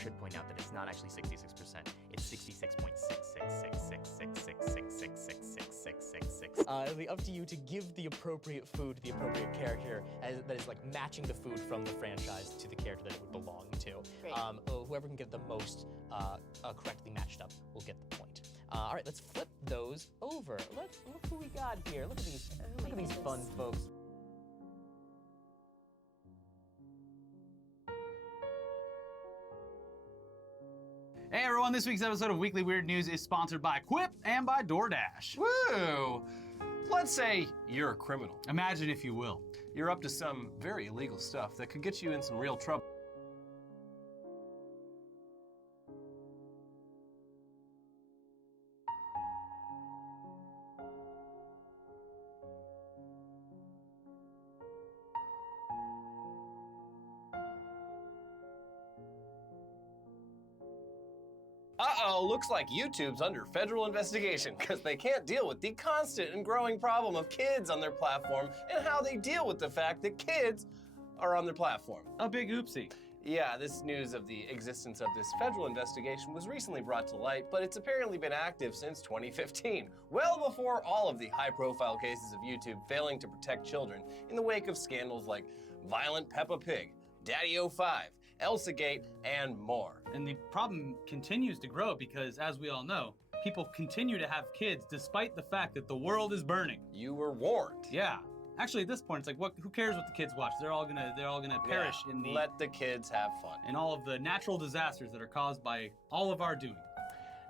should point out that it's not actually 66%. It's 66.666666666666666. It'll be up to you to give the appropriate food to the appropriate character that is like matching the food from the franchise to the character that it would belong to. Great. Whoever can get the most correctly matched up will get the point. All right, let's flip those over. Look who we got here. Look at these. Look at these fun folks. Hey everyone, this week's episode of Weekly Weird News is sponsored by Quip and by DoorDash. Woo! Let's say you're a criminal. Imagine if you will. You're up to some very illegal stuff that could get you in some real trouble. Uh-oh, looks like YouTube's under federal investigation because they can't deal with the constant and growing problem of kids on their platform and how they deal with the fact that kids are on their platform. A big oopsie. Yeah, this news of the existence of this federal investigation was recently brought to light, but it's apparently been active since 2015, well before all of the high-profile cases of YouTube failing to protect children in the wake of scandals like Violent Peppa Pig, Daddy05, ElsaGate, and more. And the problem continues to grow because, as we all know, people continue to have kids despite the fact that the world is burning. You were warned. Yeah. Actually, at this point, it's like, who cares what the kids watch? They're all gonna perish in the Let the kids have fun. in all of the natural disasters that are caused by all of our doing.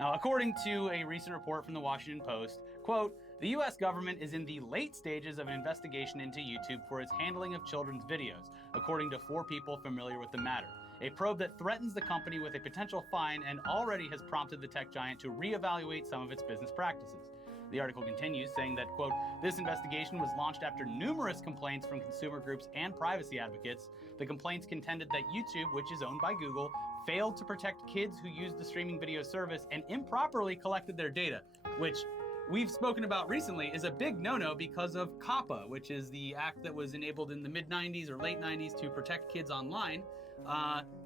Now, according to a recent report from the Washington Post, quote, the US government is in the late stages of an investigation into YouTube for its handling of children's videos, according to 4 people familiar with the matter. A probe that threatens the company with a potential fine and already has prompted the tech giant to reevaluate some of its business practices. The article continues saying that, quote, this investigation was launched after numerous complaints from consumer groups and privacy advocates. The complaints contended that YouTube, which is owned by Google, failed to protect kids who used the streaming video service and improperly collected their data, which we've spoken about recently is a big no-no because of COPPA, which is the act that was enabled in the mid-90s or late 90s to protect kids online.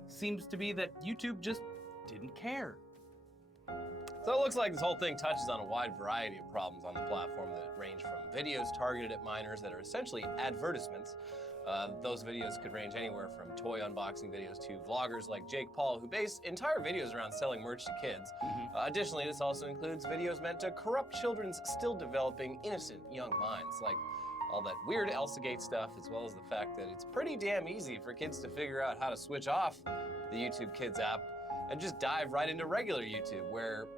Seems to be that YouTube just didn't care. So it looks like this whole thing touches on a wide variety of problems on the platform that range from videos targeted at minors that are essentially advertisements. Those videos could range anywhere from toy unboxing videos to vloggers like Jake Paul, who base entire videos around selling merch to kids. Additionally, this also includes videos meant to corrupt children's still developing innocent young minds, like all that weird ElsaGate stuff, as well as the fact that it's pretty damn easy for kids to figure out how to switch off the YouTube Kids app and just dive right into regular YouTube, where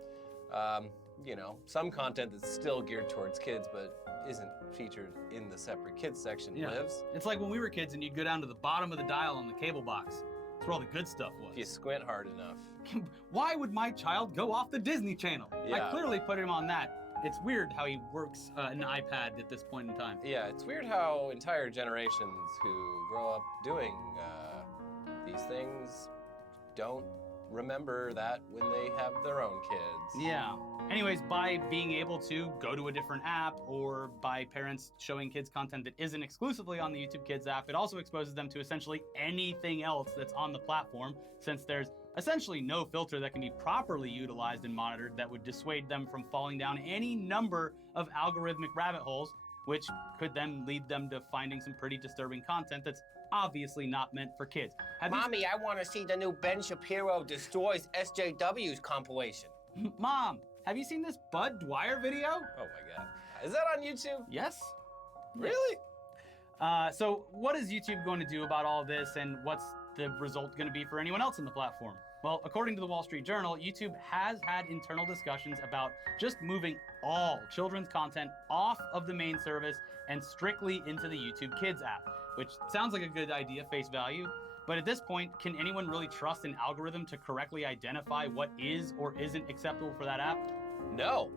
some content that's still geared towards kids but isn't featured in the separate kids section lives. It's like when we were kids and you'd go down to the bottom of the dial on the cable box. That's where all the good stuff was. If you squint hard enough. Why would my child go off the Disney Channel? Yeah. I clearly put him on that. It's weird how he works an iPad at this point in time. Yeah, it's weird how entire generations who grow up doing these things don't remember that when they have their own kids. Yeah. Anyways, by being able to go to a different app or by parents showing kids content that isn't exclusively on the YouTube Kids app, it also exposes them to essentially anything else that's on the platform, since there's essentially no filter that can be properly utilized and monitored that would dissuade them from falling down any number of algorithmic rabbit holes, which could then lead them to finding some pretty disturbing content that's obviously not meant for kids. Mommy, I want to see the new Ben Shapiro Destroys SJWs compilation. Mom, have you seen this Bud Dwyer video? Oh my God. Is that on YouTube? Yes. Really? So what is YouTube going to do about all this, and what's the result going to be for anyone else on the platform? Well, according to the Wall Street Journal, YouTube has had internal discussions about just moving all children's content off of the main service and strictly into the YouTube Kids app, which sounds like a good idea, face value. But at this point, can anyone really trust an algorithm to correctly identify what is or isn't acceptable for that app? No.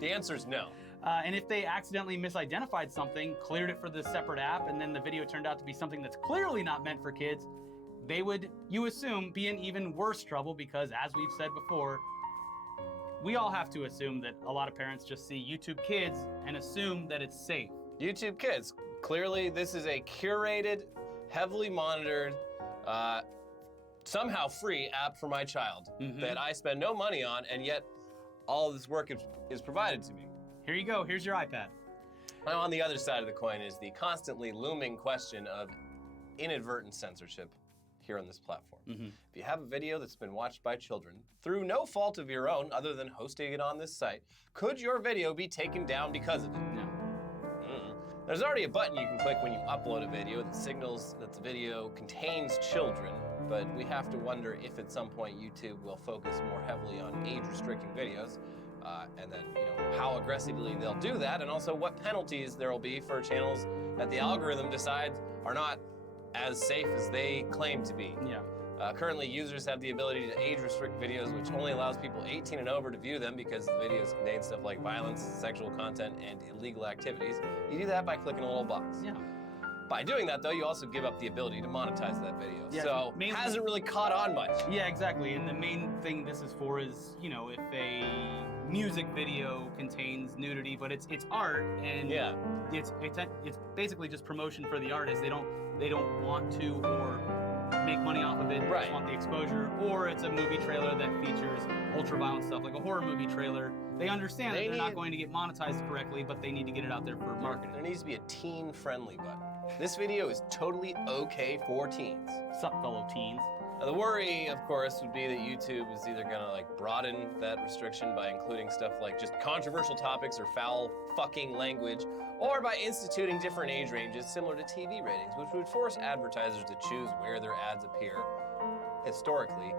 The answer is no. And if they accidentally misidentified something, cleared it for the separate app, and then the video turned out to be something that's clearly not meant for kids, they would, you assume, be in even worse trouble because, as we've said before, we all have to assume that a lot of parents just see YouTube Kids and assume that it's safe. YouTube Kids. Clearly, this is a curated, heavily monitored somehow free app for my child that I spend no money on, and yet all of this work is provided to me. Here you go. Here's your iPad. Now, on the other side of the coin is the constantly looming question of inadvertent censorship here on this platform. If you have a video that's been watched by children through no fault of your own other than hosting it on this site, could your video be taken down because of it? No. There's already a button you can click when you upload a video that signals that the video contains children, but we have to wonder if at some point YouTube will focus more heavily on age-restricting videos, and then how aggressively they'll do that, and also what penalties there will be for channels that the algorithm decides are not as safe as they claim to be. Yeah. Currently, users have the ability to age-restrict videos, which only allows people 18 and over to view them because the videos contain stuff like violence, sexual content, and illegal activities. You do that by clicking a little box. Yeah. By doing that, though, you also give up the ability to monetize that video. Yeah, so mainly- hasn't really caught on much. Yeah, exactly. And the main thing this is for is, if a music video contains nudity, but it's art, and Yeah. it's basically just promotion for the artist. They don't want to or make money off of it. They Right. just want the exposure. Or it's a movie trailer that features ultra-violent stuff, like a horror movie trailer. They understand that they're not going to get monetized correctly, but they need to get it out there for marketing. There needs to be a teen-friendly button. This video is totally okay for teens. Sup, fellow teens? Now, the worry, of course, would be that YouTube is either gonna broaden that restriction by including stuff like just controversial topics or foul fucking language, or by instituting different age ranges similar to TV ratings, which would force advertisers to choose where their ads appear. Historically,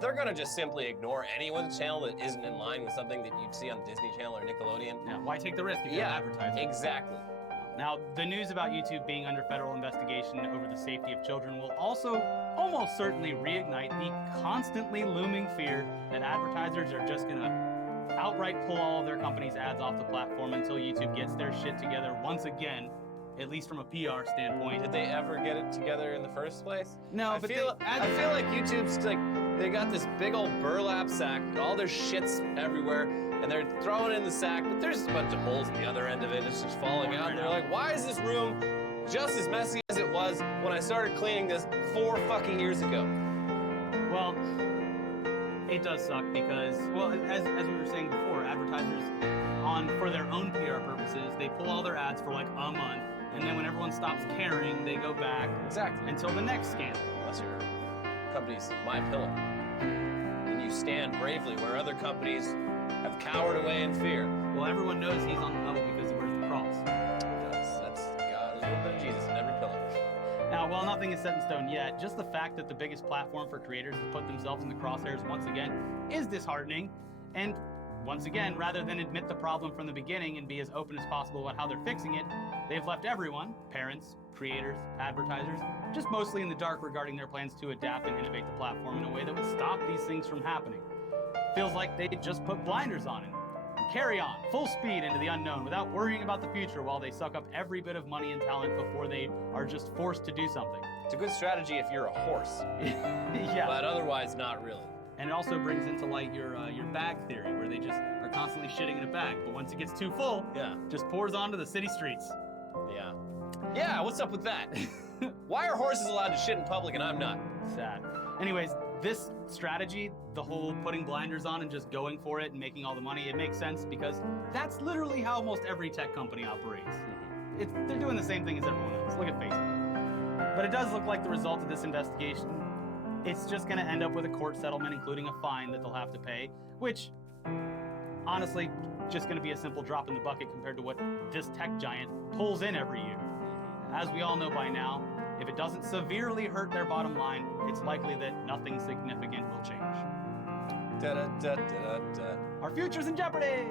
they're gonna just simply ignore anyone's channel that isn't in line with something that you'd see on Disney Channel or Nickelodeon. Now, why take the risk if you're Yeah, advertising? exactly. Now, the news about YouTube being under federal investigation over the safety of children will also almost certainly reignite the constantly looming fear that advertisers are just gonna outright pull all of their company's ads off the platform until YouTube gets their shit together once again, at least from a PR standpoint. Did they ever get it together in the first place? No, I but feel like YouTube's like they got this big old burlap sack and all their shit's everywhere, and they're throwing it in the sack, but there's a bunch of holes in the other end of it. It's just falling out. And they're like, why is this room just as messy as it was when I started cleaning this 4 fucking years ago? Well, it does suck because, well, as we were saying before, advertisers, for their own PR purposes, they pull all their ads for like a month, and then when everyone stops caring, they go back Exactly. until the next scandal. Unless your company's My Pillow, and you stand bravely where other companies have cowered away in fear. Well, everyone knows he's on the level because he wears the cross. That's God. There's a little bit of Jesus in every pillow. Now, while nothing is set in stone yet, just the fact that the biggest platform for creators has put themselves in the crosshairs once again is disheartening. And once again, rather than admit the problem from the beginning and be as open as possible about how they're fixing it, they've left everyone, parents, creators, advertisers, just mostly in the dark regarding their plans to adapt and innovate the platform in a way that would stop these things from happening. Feels like they just put blinders on and carry on, full speed into the unknown without worrying about the future while they suck up every bit of money and talent before they are just forced to do something. It's a good strategy if you're a horse, Yeah. but otherwise not really. And it also brings into light your bag theory, where they just are constantly shitting in a bag, but once it gets too full, Yeah. just pours onto the city streets. Yeah. Yeah, what's up with that? Why are horses allowed to shit in public and I'm not? Sad. Anyways, this strategy, the whole putting blinders on and just going for it and making all the money, it makes sense because that's literally how almost every tech company operates. They're doing the same thing as everyone else. Look at Facebook. But it does look like the result of this investigation, it's just going to end up with a court settlement, including a fine that they'll have to pay, which, honestly, just going to be a simple drop in the bucket compared to what this tech giant pulls in every year. As we all know by now, if it doesn't severely hurt their bottom line, it's likely that nothing significant will change. Da-da-da-da-da. Our future's in jeopardy!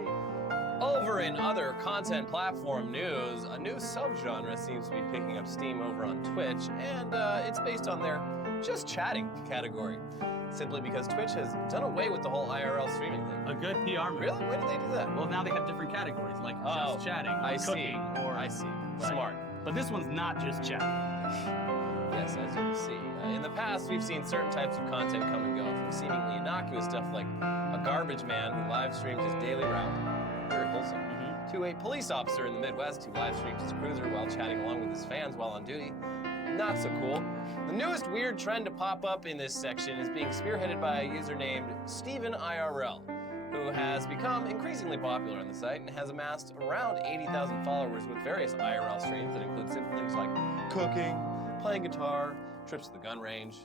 Over in other content platform news, a new subgenre seems to be picking up steam over on Twitch, and it's based on their just chatting category. Simply because Twitch has done away with the whole IRL streaming thing. A good PR move. Really? When did they do that? Well, now they have different categories, like Oh, just chatting, or I see. cooking, or... I see. Right. Smart. But this one's not just chatting. Yes, as you can see. In the past, we've seen certain types of content come and go, from seemingly innocuous stuff like a garbage man who live streams his daily route, very wholesome, to a police officer in the Midwest who live streams his cruiser while chatting along with his fans while on duty, not so cool, The newest weird trend to pop up in this section is being spearheaded by a user named Steven IRL, who has become increasingly popular on the site and has amassed around 80,000 followers with various IRL streams that include simple things like cooking, playing guitar, trips to the gun range.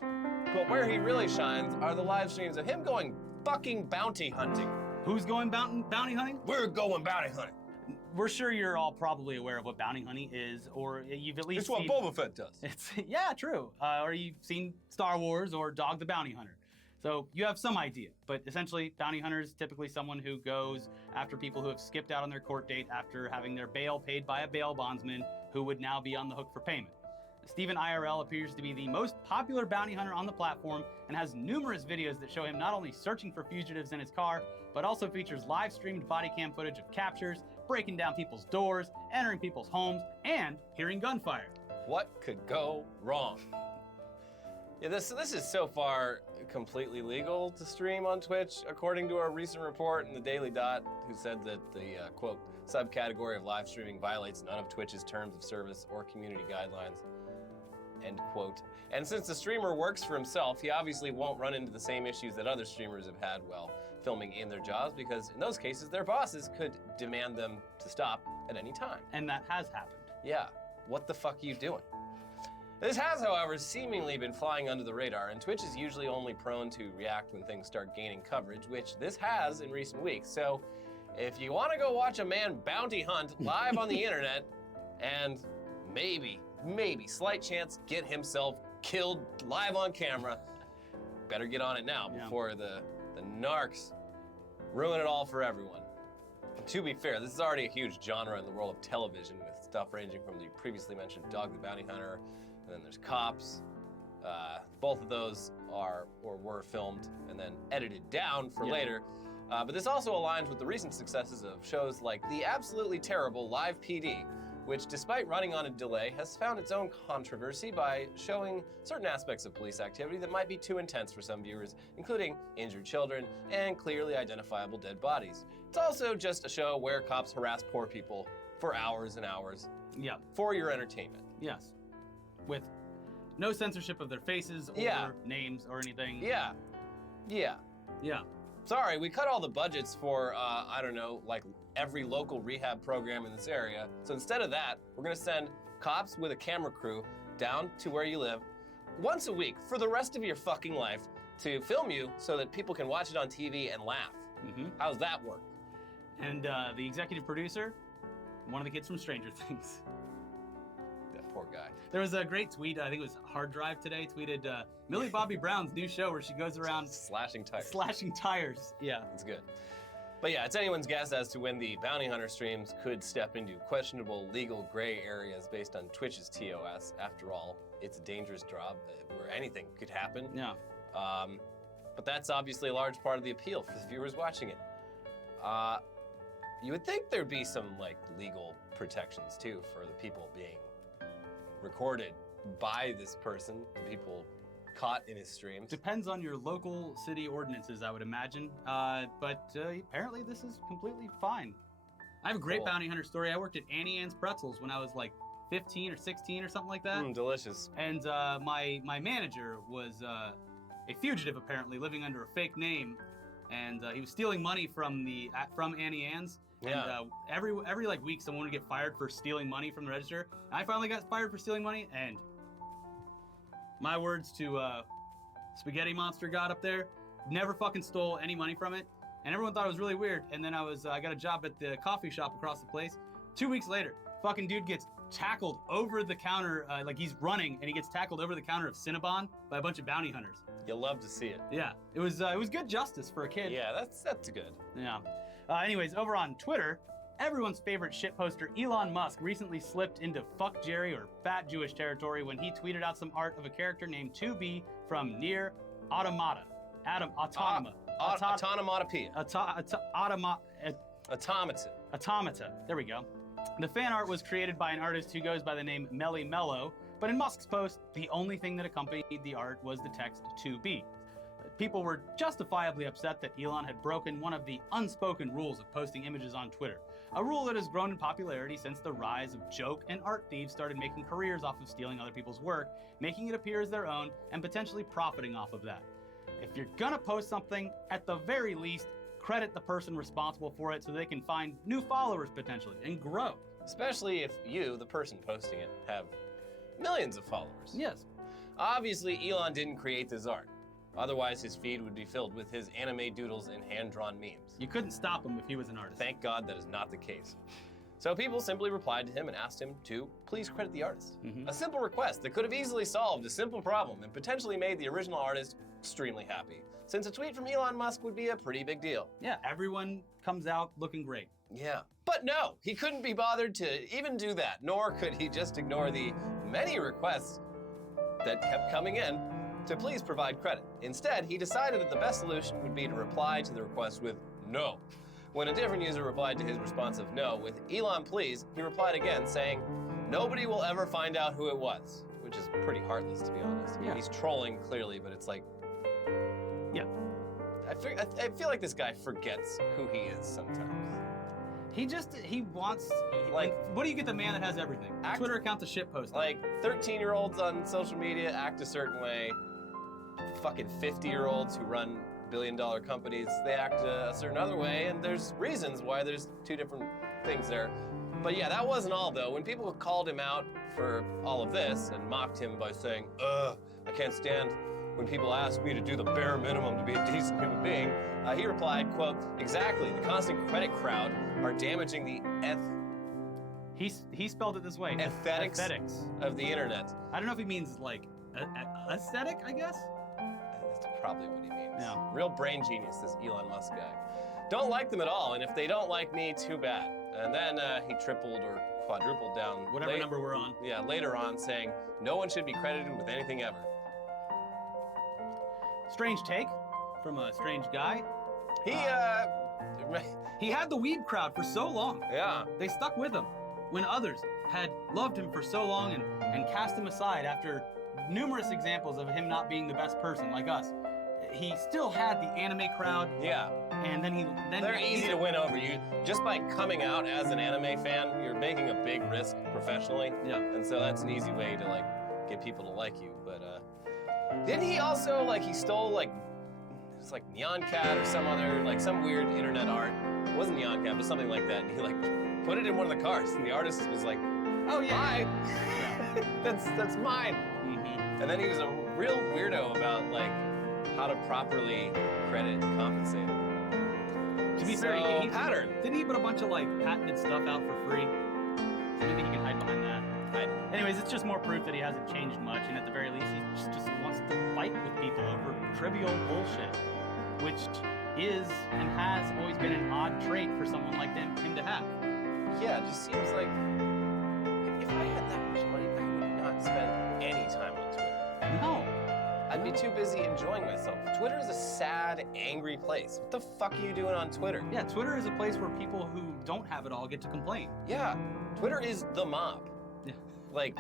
But where he really shines are the live streams of him going fucking bounty hunting. Who's going bounty hunting? We're going bounty hunting. We're sure you're all probably aware of what bounty hunting is, or you've at least It's what seen... Boba Fett does. It's yeah, true. Or you've seen Star Wars or Dog the Bounty Hunter. So you have some idea, but essentially bounty hunter is typically someone who goes after people who have skipped out on their court date after having their bail paid by a bail bondsman who would now be on the hook for payment. Steven IRL appears to be the most popular bounty hunter on the platform and has numerous videos that show him not only searching for fugitives in his car, but also features live streamed body cam footage of captures, breaking down people's doors, entering people's homes, and hearing gunfire. What could go wrong? Yeah, this is so far completely legal to stream on Twitch, according to a recent report in the Daily Dot, who said that the, quote, subcategory of live streaming violates none of Twitch's terms of service or community guidelines, end quote. And since the streamer works for himself, he obviously won't run into the same issues that other streamers have had while filming in their jobs, because in those cases, their bosses could demand them to stop at any time. And that has happened. Yeah, what the fuck are you doing? This has, however, seemingly been flying under the radar, and Twitch is usually only prone to react when things start gaining coverage, which this has in recent weeks. So if you want to go watch a man bounty hunt live on the internet and maybe, slight chance, get himself killed live on camera, better get on it now before the narcs ruin it all for everyone. To be fair, this is already a huge genre in the world of television, with stuff ranging from the previously mentioned Dog the Bounty Hunter, and then there's Cops. Both of those are or were filmed and then edited down for later. But this also aligns with the recent successes of shows like the absolutely terrible Live PD, which, despite running on a delay, has found its own controversy by showing certain aspects of police activity that might be too intense for some viewers, including injured children and clearly identifiable dead bodies. It's also just a show where cops harass poor people for hours and hours for your entertainment. Yes. With no censorship of their faces or names or anything. Yeah. Sorry, we cut all the budgets for, I don't know, like every local rehab program in this area. So instead of that, we're gonna send cops with a camera crew down to where you live once a week for the rest of your fucking life to film you so that people can watch it on TV and laugh. How's that work? And the executive producer, one of the kids from Stranger Things. That poor guy. There was a great tweet, I think it was Hard Drive today, tweeted Millie Bobby Brown's new show where she goes around slashing tires. Yeah. It's good. But yeah, it's anyone's guess as to when the bounty hunter streams could step into questionable legal gray areas based on Twitch's TOS. After all, it's a dangerous job where anything could happen. Yeah. But that's obviously a large part of the appeal for the viewers watching it. You would think there'd be some like legal protections too for the people being recorded by this person, the people caught in his streams. Depends on your local city ordinances, I would imagine. But apparently this is completely fine. I have a great bounty hunter story. I worked at Annie Ann's Pretzels when I was like 15 or 16 or something like that. Delicious. And my manager was a fugitive, apparently, living under a fake name. And he was stealing money from Annie Ann's. Yeah. And every like week, someone would get fired for stealing money from the register. And I finally got fired for stealing money, and my words to Spaghetti Monster God up there, never fucking stole any money from it. And everyone thought it was really weird. And then I got a job at the coffee shop across the place. 2 weeks later, fucking dude gets tackled over the counter, like he's running, and he gets tackled over the counter of Cinnabon by a bunch of bounty hunters. You'll love to see it. Yeah, it was good justice for a kid. Yeah, that's good. Yeah. Anyways, over on Twitter, everyone's favorite shitposter Elon Musk recently slipped into fuck Jerry or fat Jewish territory when he tweeted out some art of a character named 2B from Nier Automata. Autonomatopoeia. Automata. There we go. The fan art was created by an artist who goes by the name Melly Mello, but in Musk's post, the only thing that accompanied the art was the text 2B. People were justifiably upset that Elon had broken one of the unspoken rules of posting images on Twitter. a rule that has grown in popularity since the rise of joke and art thieves started making careers off of stealing other people's work, making it appear as their own, and potentially profiting off of that. If you're gonna post something, at the very least, credit the person responsible for it so they can find new followers potentially and grow. Especially if you, the person posting it, have millions of followers. Yes. Obviously, Elon didn't create this art. Otherwise, his feed would be filled with his anime doodles and hand-drawn memes. You couldn't stop him if he was an artist. Thank God that is not the case. So people simply replied to him and asked him to please credit the artist. A simple request that could have easily solved a simple problem and potentially made the original artist extremely happy, since a tweet from Elon Musk would be a pretty big deal. Yeah, everyone comes out looking great. Yeah. But no, he couldn't be bothered to even do that, nor could he just ignore the many requests that kept coming in to please provide credit. Instead, he decided that the best solution would be to reply to the request with no. When a different user replied to his response of no with Elon please, he replied again saying, nobody will ever find out who it was, which is pretty heartless to be honest. I mean, Yeah. he's trolling clearly, but it's like, Yeah. I feel like this guy forgets who he is sometimes. He wants, Like- what do you get the man that has everything? Act- Twitter account to shit post. Like 13-year-olds on social media act a certain way. Fucking 50-year-olds who run billion-dollar companies, they act a certain other way, and there's reasons why there's two different things there. But yeah, that wasn't all though. When people called him out for all of this and mocked him by saying, I can't stand when people ask me to do the bare minimum to be a decent human being, he replied, quote, exactly, the constant credit crowd are damaging the He spelled it this way. aesthetics Aesthetics. of the internet. I don't know if he means like aesthetic, I guess? That's probably what he means. Yeah. Real brain genius, this Elon Musk guy. Don't like them at all, and if they don't like me, too bad. And then he tripled or quadrupled down. Whatever number we're on. Yeah, later on saying, no one should be credited with anything ever. Strange take from a strange guy. He, He had the weeb crowd for so long. yeah. They stuck with him when others had loved him for so long and cast him aside after numerous examples of him not being the best person like us. He still had the anime crowd, Yeah. and then They're easy to win over. You just by coming out as an anime fan, you're making a big risk professionally. Yeah. And so that's an easy way to like get people to like you. But didn't he also like he stole like it's like Neon Cat or some other like some weird internet art? It wasn't Neon Cat, but something like that. And he like put it in one of the cars, and the artist was like, Oh yeah. "Bye, that's mine." Mhm. And then he was a real weirdo about like how to properly credit and compensate him. To be So, fair, he pattern. Didn't he put a bunch of like patented stuff out for free? So you think he can hide behind that? Anyways, it's just more proof that he hasn't changed much, and at the very least, he just wants to fight with people over trivial bullshit, which is and has always been an odd trait for someone like him to have. Yeah, it just seems like if I had that much money, I would not spend any time on Twitter. No. I'd be too busy enjoying myself. Twitter is a sad, angry place. What the fuck are you doing on Twitter? Yeah, Twitter is a place where people who don't have it all get to complain. Yeah, Twitter is the mob. Yeah. Like,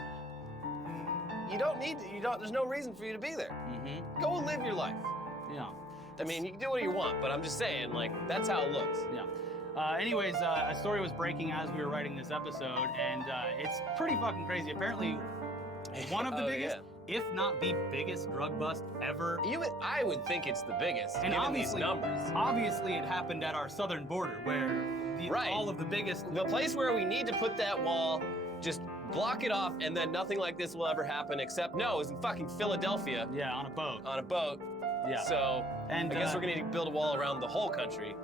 there's no reason for you to be there. Mm-hmm. Go live your life. Yeah. I mean, you can do what you want, but I'm just saying, like, that's how it looks. Yeah. Anyways, a story was breaking as we were writing this episode, and it's pretty fucking crazy. Apparently, one of the Oh, biggest, yeah. if not the biggest drug bust ever. I would think it's the biggest, And given these obviously- numbers. Obviously, it happened at our southern border, where Right. all of the biggest. The place where we need to put that wall, just block it off, and then nothing like this will ever happen, except, no, it was in fucking Philadelphia Yeah, on a boat. on a boat. Yeah. So, And I guess we're gonna need to build a wall around the whole country,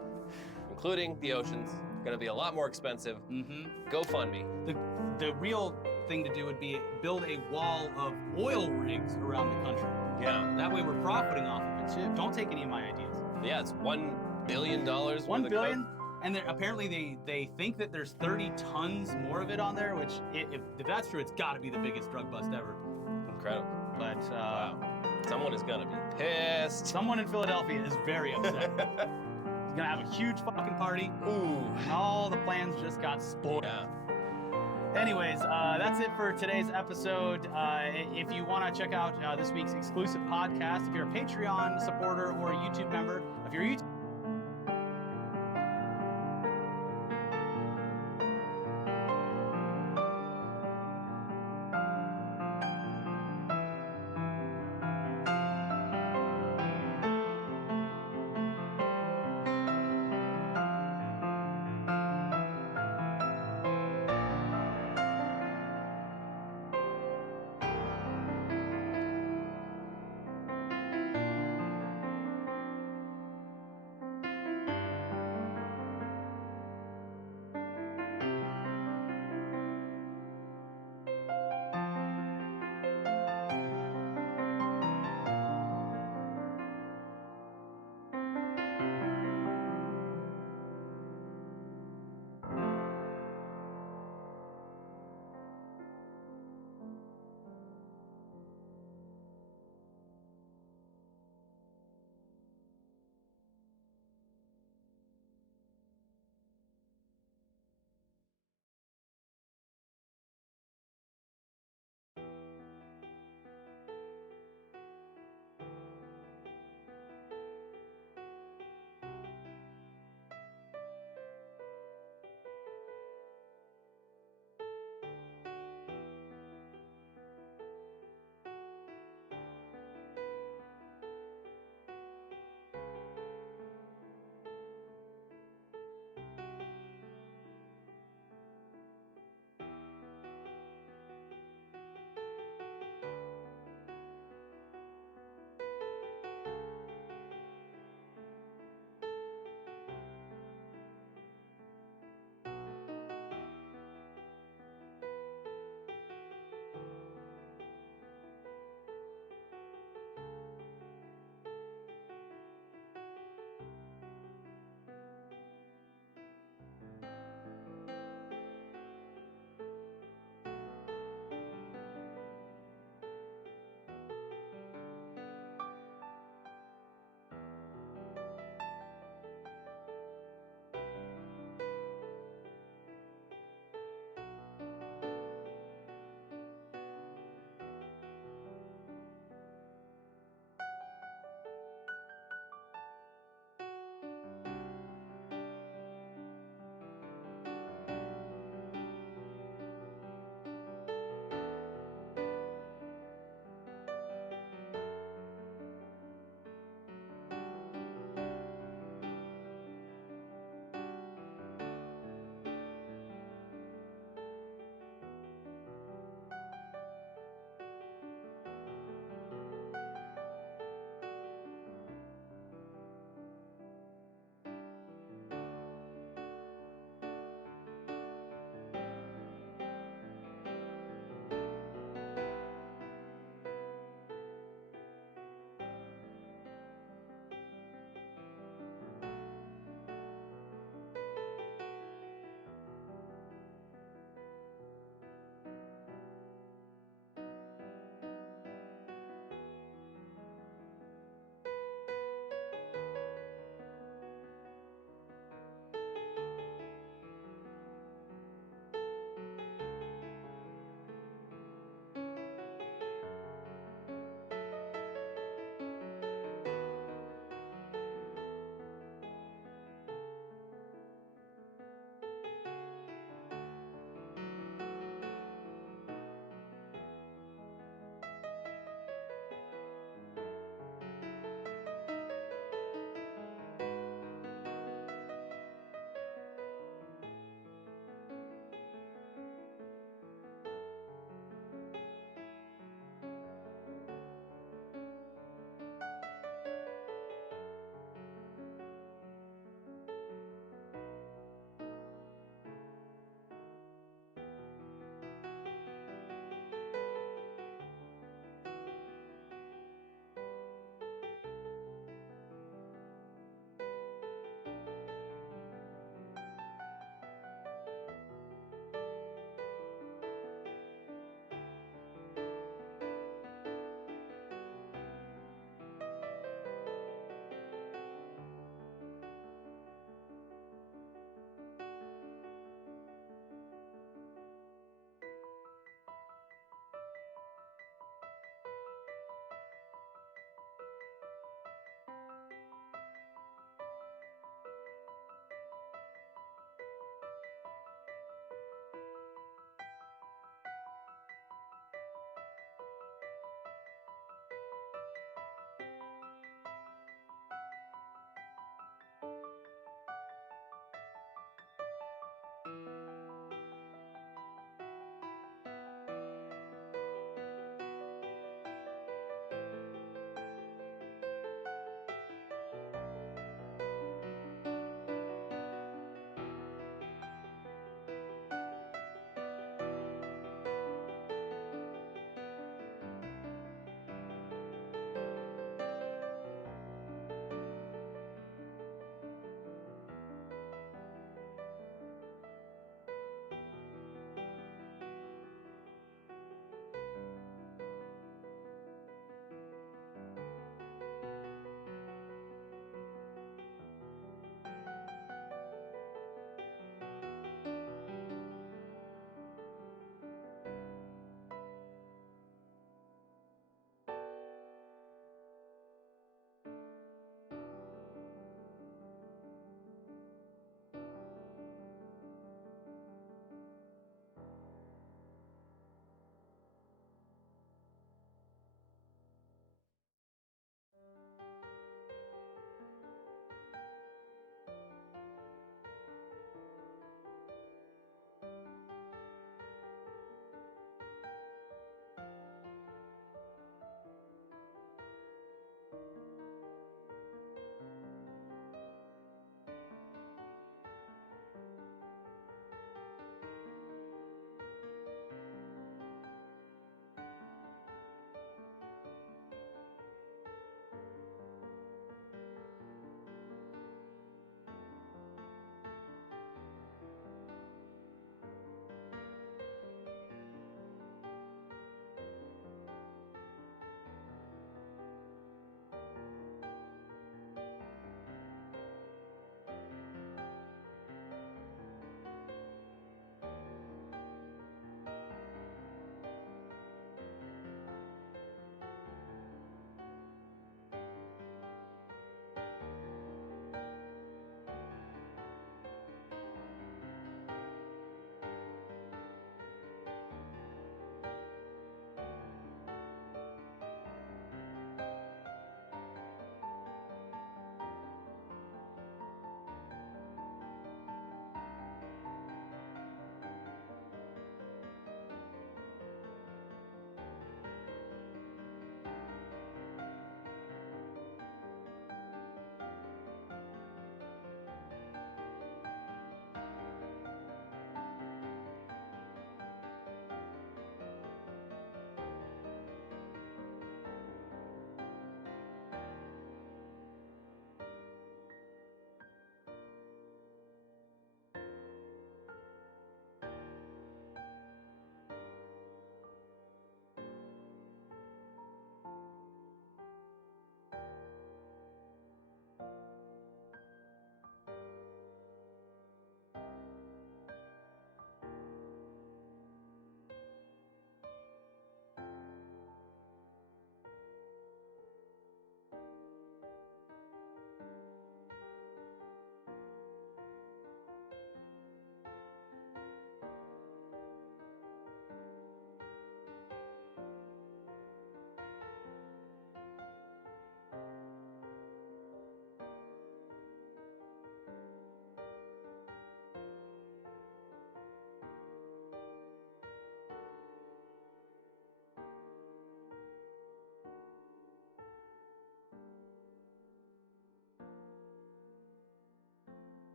including the oceans. Gonna be a lot more expensive. Mm-hmm. GoFundMe. The real thing to do would be build a wall of oil rigs around the country. Yeah. That way, we're profiting off of it too. Don't take any of my ideas. Yeah, it's $1 billion worth $1 of billion, and apparently they think that there's 30 tons more of it on there. Which, if that's true, it's got to be the biggest drug bust ever. Incredible. But Wow. Someone is gonna be pissed. someone in Philadelphia is very upset. He's gonna have a huge fucking party, Ooh. and all the plans just got spoiled. Yeah. Anyways, that's it for today's episode. If you want to check out this week's exclusive podcast, if you're a Patreon supporter or a YouTube member, if you're a YouTube